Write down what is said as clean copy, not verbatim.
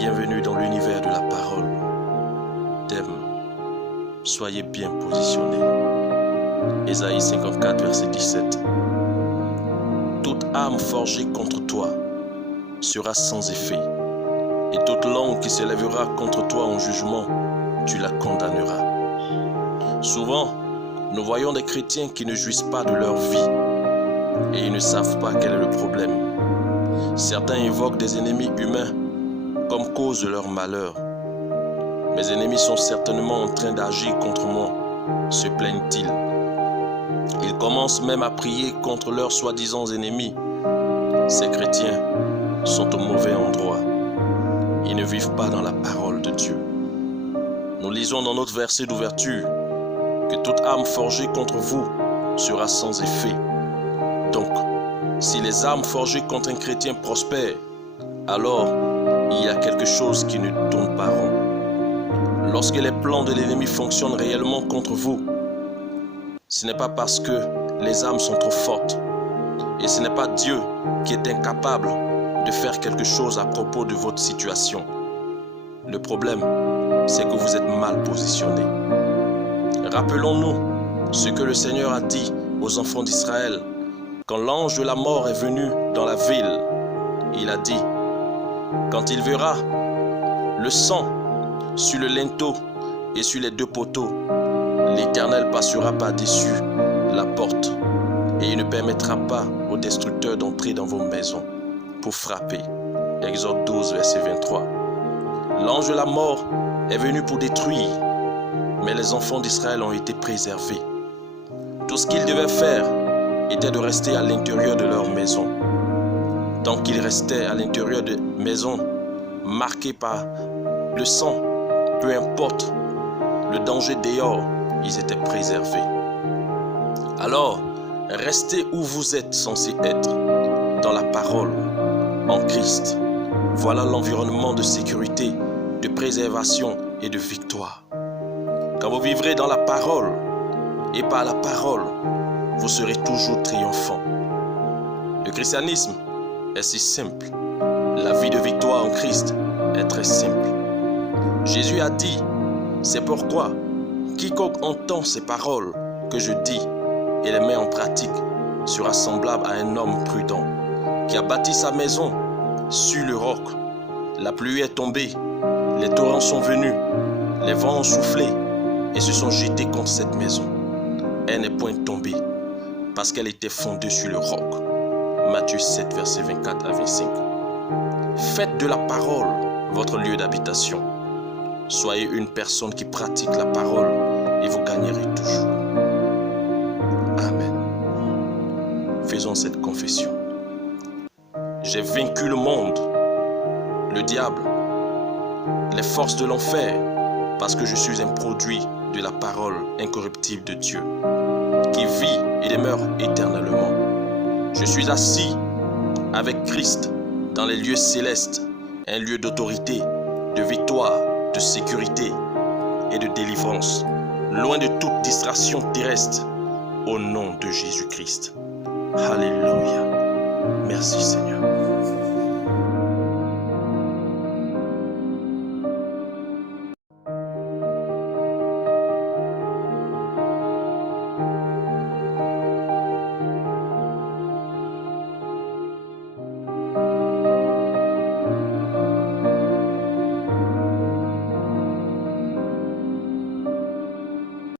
Bienvenue dans l'univers de la parole. Thème: soyez bien positionnés. Ésaïe 54, verset 17. Toute âme forgée contre toi sera sans effet, et toute langue qui s'élèvera contre toi en jugement, tu la condamneras. Souvent, nous voyons des chrétiens qui ne jouissent pas de leur vie, et ils ne savent pas quel est le problème. Certains invoquent des ennemis humains comme cause de leur malheur. Mes ennemis sont certainement en train d'agir contre moi, se plaignent-ils. Ils commencent même à prier contre leurs soi-disant ennemis. Ces chrétiens sont au mauvais endroit. Ils ne vivent pas dans la parole de Dieu. Nous lisons dans notre verset d'ouverture que toute âme forgée contre vous sera sans effet. Donc, si les âmes forgées contre un chrétien prospèrent, alors il y a quelque chose qui ne tourne pas rond. Lorsque les plans de l'ennemi fonctionnent réellement contre vous, ce n'est pas parce que les âmes sont trop fortes, et ce n'est pas Dieu qui est incapable de faire quelque chose à propos de votre situation. Le problème, c'est que vous êtes mal positionnés. Rappelons-nous ce que le Seigneur a dit aux enfants d'Israël quand l'ange de la mort est venu dans la ville. Il a dit: quand il verra le sang sur le linteau et sur les deux poteaux, l'Éternel passera par-dessus la porte et il ne permettra pas au destructeur d'entrer dans vos maisons pour frapper. Exode 12, verset 23. L'ange de la mort est venu pour détruire, mais les enfants d'Israël ont été préservés. Tout ce qu'ils devaient faire était de rester à l'intérieur de leur maison. Tant qu'ils restaient à l'intérieur de maisons marquées par le sang, peu importe le danger dehors, ils étaient préservés. Alors, restez où vous êtes censés être, dans la parole, en Christ. Voilà l'environnement de sécurité, de préservation et de victoire. Quand vous vivrez dans la parole et par la parole, vous serez toujours triomphant. Le christianisme est si simple. La vie de victoire en Christ est très simple. Jésus a dit: c'est pourquoi quiconque entend ces paroles que je dis et les met en pratique sera semblable à un homme prudent qui a bâti sa maison sur le roc. La pluie est tombée, les torrents sont venus, les vents ont soufflé et se sont jetés contre cette maison. Elle n'est point tombée parce qu'elle était fondée sur le roc. Matthieu 7, verset 24 à 25. Faites de la parole votre lieu d'habitation. Soyez une personne qui pratique la parole et vous gagnerez toujours. Amen. Faisons cette confession. J'ai vaincu le monde, le diable, les forces de l'enfer, parce que je suis un produit de la parole incorruptible de Dieu, qui vit et demeure éternellement. Je suis assis avec Christ dans les lieux célestes, un lieu d'autorité, de victoire, de sécurité et de délivrance, loin de toute distraction terrestre, au nom de Jésus-Christ. Alléluia.